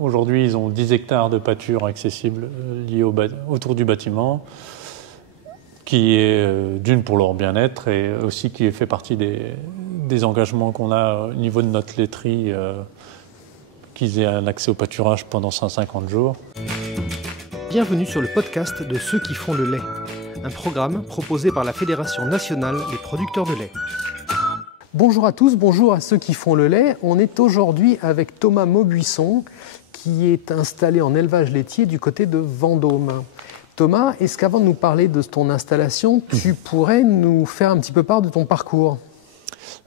aujourd'hui, ils ont 10 hectares de pâture accessibles liés autour du bâtiment, qui est d'une pour leur bien-être et aussi qui fait partie des engagements qu'on a au niveau de notre laiterie, qu'ils aient un accès au pâturage pendant 150 jours. Bienvenue sur le podcast de Ceux qui font le lait, un programme proposé par la Fédération nationale des producteurs de lait. Bonjour à tous, bonjour à ceux qui font le lait. On est aujourd'hui avec Thomas Maubuisson qui est installé en élevage laitier du côté de Vendôme. Thomas, est-ce qu'avant de nous parler de ton installation, tu pourrais nous faire un petit peu part de ton parcours ?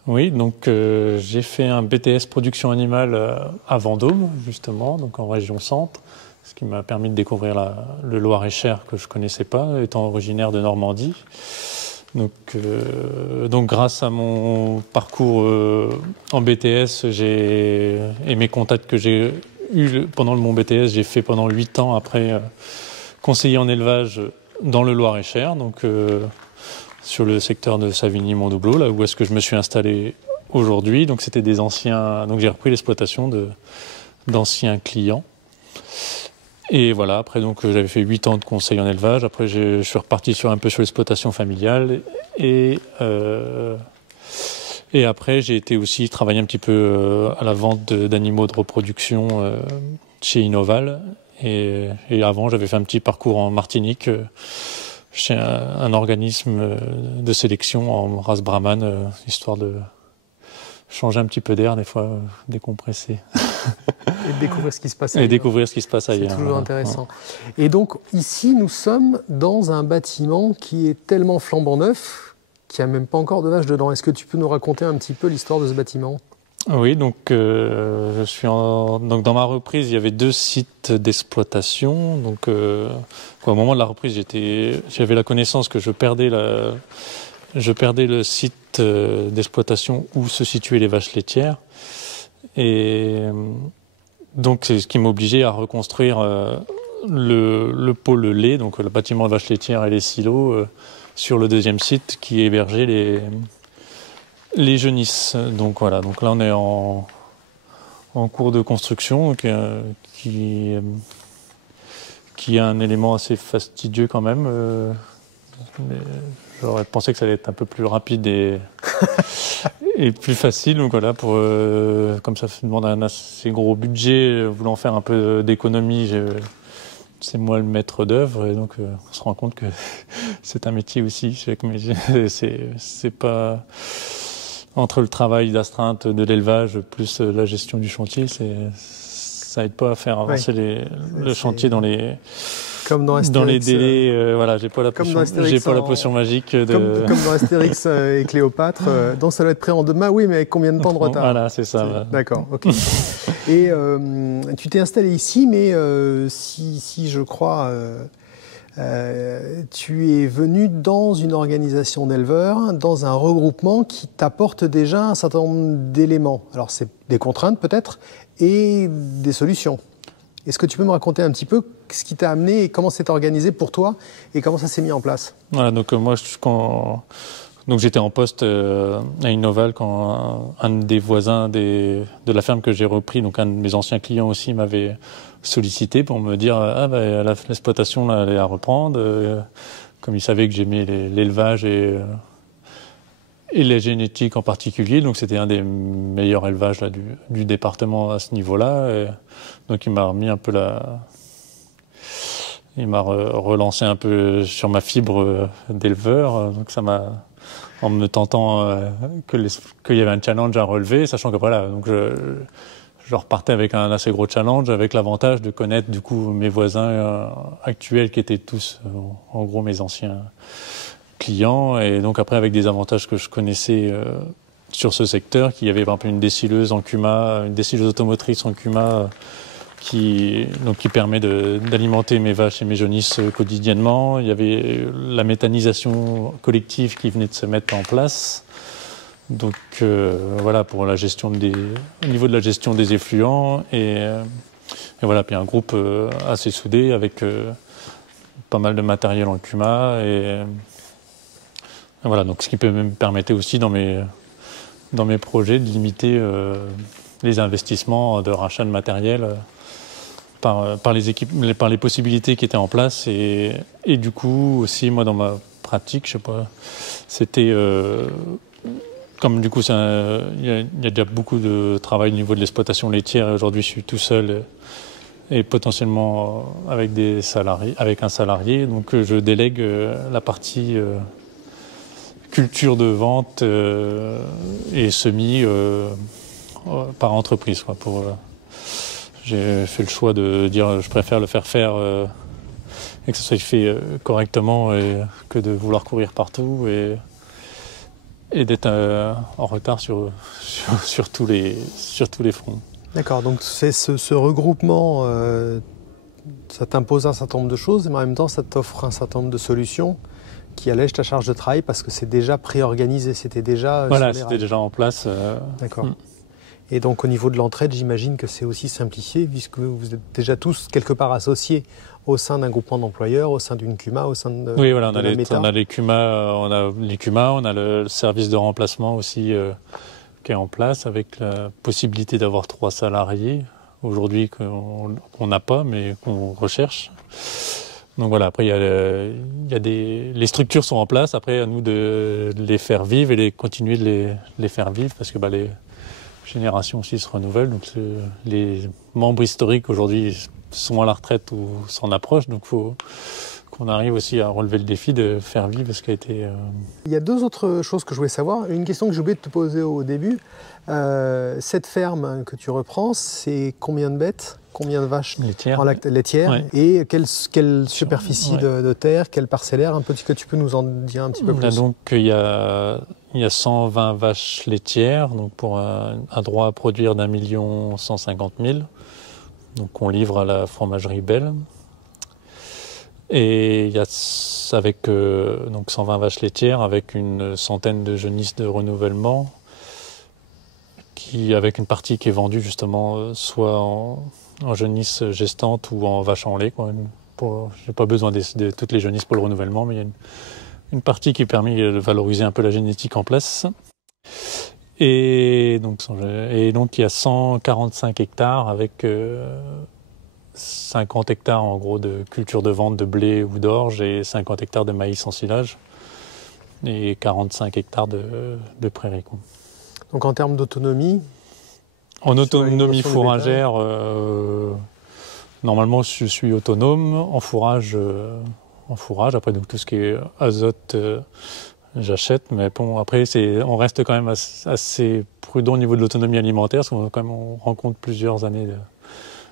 Oui, donc j'ai fait un BTS production animale à Vendôme, justement, donc en région centre, ce qui m'a permis de découvrir le Loir-et-Cher que je ne connaissais pas, étant originaire de Normandie. Donc grâce à mon parcours en BTS et mes contacts que j'ai eus pendant mon BTS, j'ai fait pendant 8 ans après conseiller en élevage dans le Loir-et-Cher, donc sur le secteur de Savigny-Mondoubleau, là où est-ce que je me suis installé aujourd'hui. Donc c'était des anciens, donc j'ai repris l'exploitation d'anciens clients. Et voilà, après donc j'avais fait 8 ans de conseil en élevage, après je suis reparti un peu sur l'exploitation familiale et après j'ai été aussi travailler un petit peu à la vente d'animaux de reproduction chez Innoval et avant j'avais fait un petit parcours en Martinique chez un organisme de sélection en race brahmane, histoire de changer un petit peu d'air, des fois décompresser. Et de découvrir ce qui se passe ailleurs. Et découvrir ce qui se passe ailleurs. C'est toujours intéressant. Ouais. Et donc, ici, nous sommes dans un bâtiment qui est tellement flambant neuf qu'il n'y a même pas encore de vaches dedans. Est-ce que tu peux nous raconter un petit peu l'histoire de ce bâtiment ? Oui, donc donc dans ma reprise, il y avait 2 sites d'exploitation. Donc, au moment de la reprise, j'avais la connaissance que je perdais le site d'exploitation où se situaient les vaches laitières. Et donc, c'est ce qui m'obligeait à reconstruire le pôle lait, donc le bâtiment de vaches laitières et les silos, sur le 2e site qui hébergeait les genisses. Donc voilà, donc là on est en cours de construction, qui est un élément assez fastidieux quand même. Mais j'aurais pensé que ça allait être un peu plus rapide et plus facile. Donc voilà, comme ça demande un assez gros budget, voulant faire un peu d'économie, c'est moi le maître d'œuvre. Et donc on se rend compte que c'est un métier aussi. C'est pas... Entre le travail d'astreinte de l'élevage plus la gestion du chantier, ça aide pas à faire avancer le chantier dans les... Comme dans Astérix, dans les délais, voilà, j'ai pas la potion magique comme dans Astérix et Cléopâtre. Donc ça doit être prêt en demain, oui, mais avec combien de temps de retard ? Voilà, c'est ça. Ouais. D'accord, ok. Et tu t'es installé ici, mais si je crois, tu es venu dans une organisation d'éleveurs, dans un regroupement qui t'apporte déjà un certain nombre d'éléments. Alors c'est des contraintes peut-être et des solutions. Est-ce que tu peux me raconter un petit peu ce qui t'a amené et comment c'est organisé pour toi et comment ça s'est mis en place ? Voilà, donc moi, donc j'étais en poste à Innoval quand un des voisins de la ferme que j'ai repris, donc un de mes anciens clients aussi, m'avait sollicité pour me dire l'exploitation là, allait à reprendre. Comme il savait que j'aimais l'élevage et la génétique en particulier, donc c'était un des meilleurs élevages là, du département à ce niveau-là. Et donc il m'a remis un peu il m'a relancé un peu sur ma fibre d'éleveur. Donc ça m'a, en me tentant qu'il y avait un challenge à relever, sachant que voilà, donc je repartais avec un assez gros challenge, avec l'avantage de connaître du coup mes voisins actuels qui étaient tous en gros mes anciens clients, et donc après avec des avantages que je connaissais sur ce secteur, qu'il y avait par exemple une décileuse en CUMA, une décileuse automotrice en CUMA qui permet d'alimenter mes vaches et mes genisses quotidiennement. Il y avait la méthanisation collective qui venait de se mettre en place. Donc voilà, pour la gestion au niveau de la gestion des effluents et voilà, puis un groupe assez soudé avec pas mal de matériel en CUMA et voilà, donc ce qui me permettait aussi dans mes projets de limiter les investissements de rachat de matériel par les possibilités qui étaient en place et du coup aussi moi dans ma pratique, je sais pas, c'était comme du coup il y a déjà beaucoup de travail au niveau de l'exploitation laitière et aujourd'hui je suis tout seul et potentiellement avec un salarié, donc je délègue la partie culture de vente et semis par entreprise, quoi, j'ai fait le choix de dire je préfère le faire et que ça soit fait correctement que de vouloir courir partout et d'être en retard sur tous les fronts. D'accord, donc c'est ce regroupement, ça t'impose un certain nombre de choses, mais en même temps ça t'offre un certain nombre de solutions qui allègent ta charge de travail parce que c'est déjà préorganisé, c'était déjà voilà, c'était déjà en place. D'accord. Et donc au niveau de l'entraide, j'imagine que c'est aussi simplifié puisque vous êtes déjà tous quelque part associés au sein d'un groupement d'employeurs, au sein d'une CUMA, au sein de oui, voilà, on a les CUMA, on a le service de remplacement aussi qui est en place avec la possibilité d'avoir 3 salariés aujourd'hui qu'on n'a pas mais qu'on recherche. Donc voilà, après les structures sont en place, après à nous de les faire vivre et continuer de les faire vivre parce que les générations aussi se renouvellent. Donc les membres historiques aujourd'hui sont à la retraite ou s'en approchent, donc il faut qu'on arrive aussi à relever le défi de faire vivre ce qui a été... Il y a 2 autres choses que je voulais savoir. Une question que j'ai oublié de te poser au début. Cette ferme que tu reprends, c'est combien de bêtes ? Combien de vaches laitières, laitières ouais. Et quelle superficie de terre, quelle parcellaire, un peu que tu peux nous en dire un petit peu plus. Là, donc il y a 120 vaches laitières, donc pour un droit à produire d'1 150 000. Donc on livre à la fromagerie Belle. Et il y a donc 120 vaches laitières avec une centaine de jeunisses de renouvellement, avec une partie qui est vendue justement soit en jeunisse gestante ou en vache en lait. Je n'ai pas besoin de toutes les jeunisses pour le renouvellement, mais il y a une partie qui permet de valoriser un peu la génétique en place. Et donc il y a 145 hectares avec 50 hectares en gros de culture de vente de blé ou d'orge et 50 hectares de maïs en silage et 45 hectares de prairies. Donc en termes d'autonomie, en autonomie fourragère, normalement je suis autonome. En fourrage, après donc tout ce qui est azote, j'achète. Mais bon, après on reste quand même assez prudent au niveau de l'autonomie alimentaire parce qu'on rencontre plusieurs années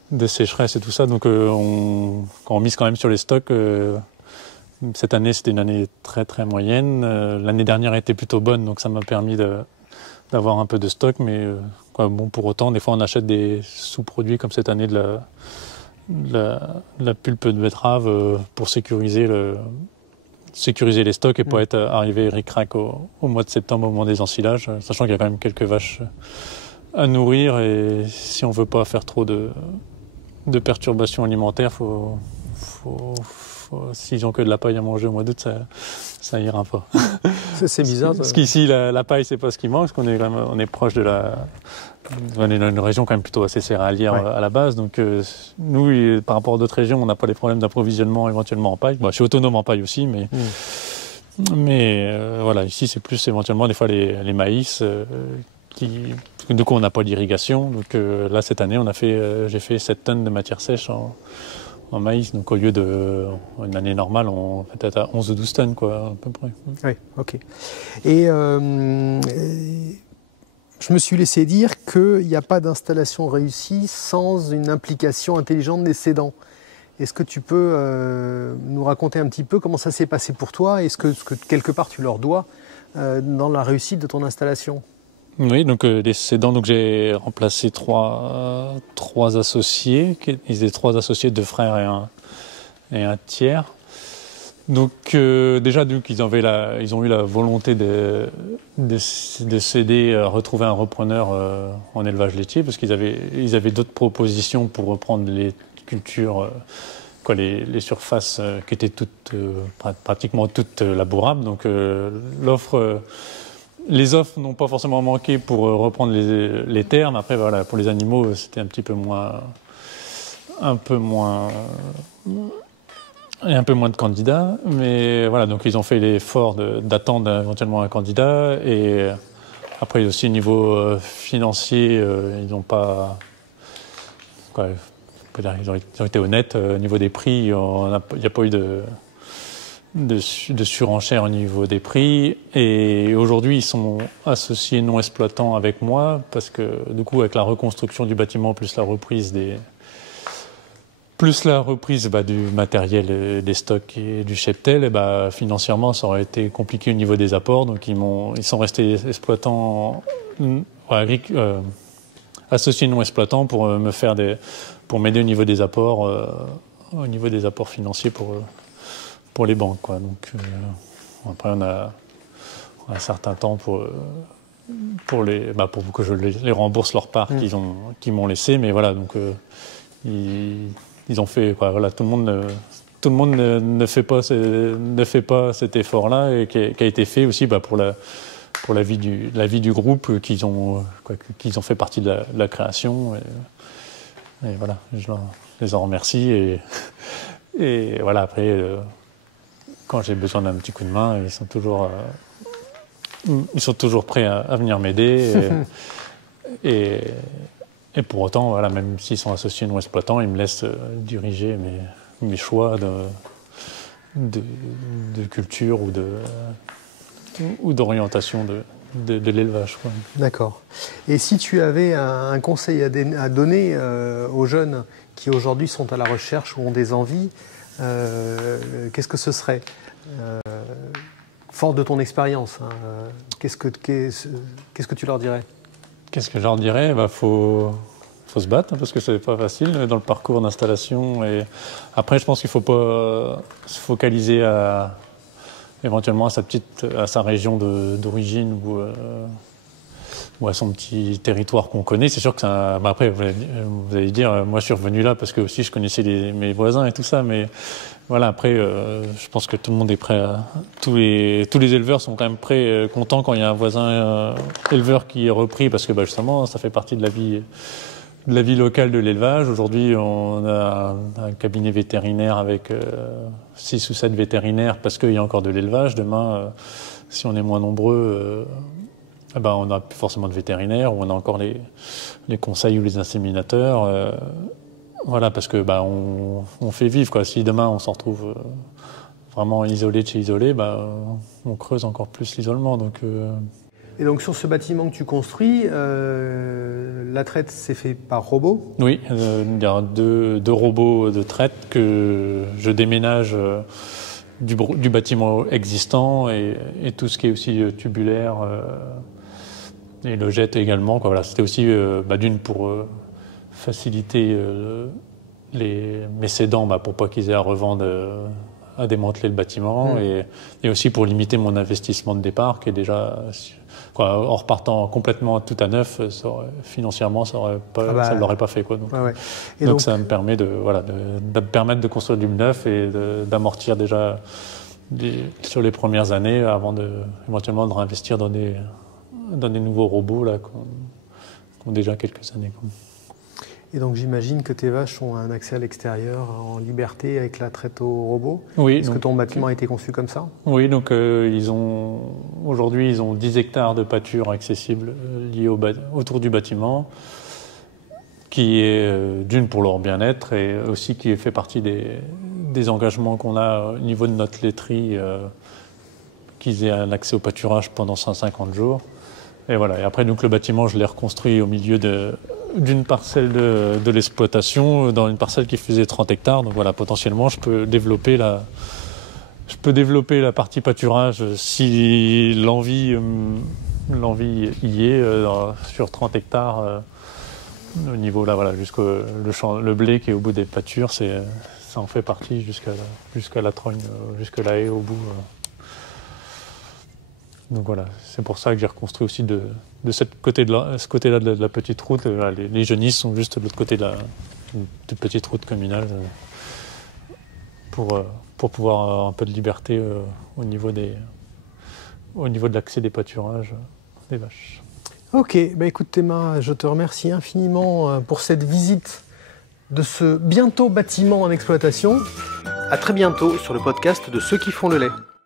de sécheresse et tout ça. Donc quand on mise quand même sur les stocks, cette année c'était une année très très moyenne. L'année dernière était plutôt bonne, donc ça m'a permis d'avoir un peu de stock, mais pour autant, des fois on achète des sous-produits comme cette année de la pulpe de betterave pour sécuriser les stocks et pas être arrivé ric-rac au mois de septembre au moment des ensilages, sachant qu'il y a quand même quelques vaches à nourrir et si on veut pas faire trop de perturbations alimentaires, s'ils ont que de la paille à manger au mois d'août, ça ira pas. C'est bizarre. Parce qu'ici, la paille, c'est pas ce qui manque, parce on est proche on est dans une région quand même plutôt assez céréalière à la base. Donc nous, par rapport à d'autres régions, on n'a pas les problèmes d'approvisionnement éventuellement en paille. Bon, je suis autonome en paille aussi, mais voilà, ici c'est plus éventuellement des fois les maïs du coup on n'a pas d'irrigation. Donc là cette année j'ai fait 7 tonnes de matière sèche en maïs, donc au lieu d'une année normale, on est peut-être à 11 ou 12 tonnes, à peu près. Oui, ok. Et je me suis laissé dire qu'il n'y a pas d'installation réussie sans une implication intelligente des cédants. Est-ce que tu peux nous raconter un petit peu comment ça s'est passé pour toi et ce que quelque part tu leur dois dans la réussite de ton installation ? Oui, donc les cédants, donc j'ai remplacé trois associés, ils étaient 3 associés, 2 frères et un tiers. Donc déjà ils ont eu la volonté de céder, retrouver un repreneur en élevage laitier, parce qu'ils avaient d'autres propositions pour reprendre les cultures, les surfaces qui étaient pratiquement toutes labourables. Donc les offres n'ont pas forcément manqué pour reprendre les terres, mais après voilà, pour les animaux c'était un petit peu moins un peu moins de candidats, mais voilà, donc ils ont fait l'effort d'attendre éventuellement un candidat, et après aussi au niveau financier, ils n'ont pas, quoi, ils ont été honnêtes au niveau des prix, il n'y a pas eu de surenchère au niveau des prix, et aujourd'hui ils sont associés non exploitants avec moi, parce que du coup avec la reconstruction du bâtiment plus la reprise du matériel et des stocks et du cheptel, et financièrement ça aurait été compliqué au niveau des apports, donc ils sont restés exploitants, associés non exploitants pour m'aider au niveau des apports financiers pour les banques, quoi. Donc après on a un certain temps pour que je les rembourse leur part qu'ils m'ont laissé, mais voilà, donc ils ont fait, quoi, voilà, tout le monde ne fait pas cet effort-là, et qui a été fait aussi pour la vie du groupe, qu'ils ont fait partie de la création, et voilà, je les en remercie, et voilà, après quand j'ai besoin d'un petit coup de main, ils sont toujours prêts à venir m'aider, et pour autant, voilà, même s'ils sont associés non exploitants, ils me laissent diriger mes choix de culture ou d'orientation de l'élevage, quoi. D'accord. Et si tu avais un conseil à donner aux jeunes qui aujourd'hui sont à la recherche ou ont des envies, qu'est-ce que ce serait, fort de ton expérience, hein, qu'est-ce que tu leur dirais? Qu'est-ce que je leur dirais? Faut se battre, hein, parce que c'est pas facile dans le parcours d'installation. Et après, je pense qu'il faut pas se focaliser éventuellement à sa région d'origine ou à son petit territoire qu'on connaît. C'est sûr que après, vous allez dire, moi je suis revenu là parce que aussi je connaissais mes voisins et tout ça, mais voilà, après, je pense que tout le monde est prêt tous les éleveurs sont quand même prêts, contents quand il y a un voisin éleveur qui est repris, parce que justement, ça fait partie de la vie locale de l'élevage. Aujourd'hui, on a un cabinet vétérinaire avec 6 ou 7 vétérinaires parce qu'il y a encore de l'élevage. Demain, si on est moins nombreux, on n'a plus forcément de vétérinaires, ou on a encore les conseils ou les inséminateurs. Voilà, parce que on fait vivre, quoi. Si demain on s'en retrouve vraiment isolé de chez isolé, on creuse encore plus l'isolement. Et donc sur ce bâtiment que tu construis, la traite s'est faite par robot? Oui, il y a deux robots de traite que je déménage du bâtiment existant, et tout ce qui est aussi tubulaire, et le jette également, quoi. Voilà, c'était aussi d'une pour faciliter mes cédants, pour pas qu'ils aient à revendre, à démanteler le bâtiment, et aussi pour limiter mon investissement de départ, qui est déjà, en repartant complètement tout à neuf, financièrement ça ne l'aurait pas fait, quoi. Donc ça me permet de me permettre de construire du neuf et d'amortir déjà sur les premières années, avant éventuellement de réinvestir dans des nouveaux robots là, qui ont déjà quelques années, quoi. Et donc j'imagine que tes vaches ont un accès à l'extérieur en liberté avec la traite au robot. Oui. Est-ce que ton bâtiment a été conçu comme ça? Oui, donc aujourd'hui ils ont 10 hectares de pâture accessibles liés autour du bâtiment, qui est d'une pour leur bien-être, et aussi qui fait partie des engagements qu'on a au niveau de notre laiterie, qu'ils aient un accès au pâturage pendant 150 jours. Et voilà. Et après, donc, le bâtiment, je l'ai reconstruit au milieu d'une parcelle de l'exploitation, dans une parcelle qui faisait 30 hectares. Donc voilà, potentiellement, je peux développer la partie pâturage si l'envie y est, sur 30 hectares, au niveau là, voilà, le blé qui est au bout des pâtures, ça en fait partie jusqu'à la trogne, jusqu'à la haie au bout. Donc voilà, c'est pour ça que j'ai reconstruit aussi de ce côté-là de la petite route. Les genisses sont juste de l'autre côté de petite route communale, pour pouvoir avoir un peu de liberté au niveau de l'accès des pâturages des vaches. Ok, écoute Théma, je te remercie infiniment pour cette visite de ce bientôt bâtiment en exploitation. À très bientôt sur le podcast de Ceux qui font le lait.